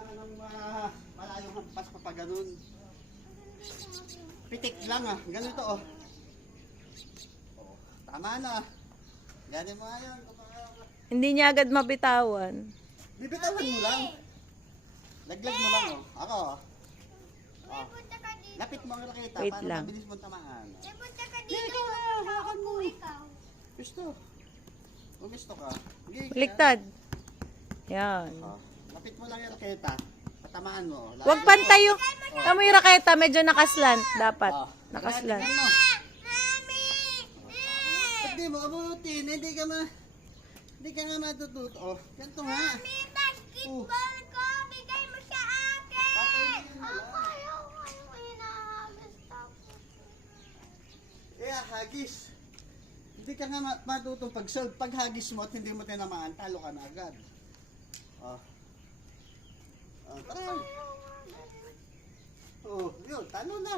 kailangan ng malayong hampas pa pa ganun. Pitik lang ah, ganito oh. Oh, tama na. Ganin mo nga yun. Hindi niya agad mabitawan. Bibitawan mo lang. Laglag mo lang oh. Ako oh. Oh. Lapit mo ang raketa Wait para lang. mabilis mong tamaan. Punta ka dito. Hawakan mo ikaw. Gusto. Kung gusto ka. Sige, Baliktad. Yan. oh. Lapit mo lang yung raketa. Patamaan mo. Huwag pantay yung... Tama yung raketa, medyo nakaslant. Dapat. Oh. Nakaslant. Tingnan mo. Mami! Ba't di mo abutin? Hindi ka nga matututo. Oh, ganito nga. Mami, basketball ko. Bigay mo sa akin. Papayagin mo lang. Ayaw ko yung inahagas ako. Hagis. Hindi ka nga matutong pag-solve. Pag hagis mo at hindi mo tinamaan, talo ka na agad. Oh. Oh, tara. Oh, yun, talo na.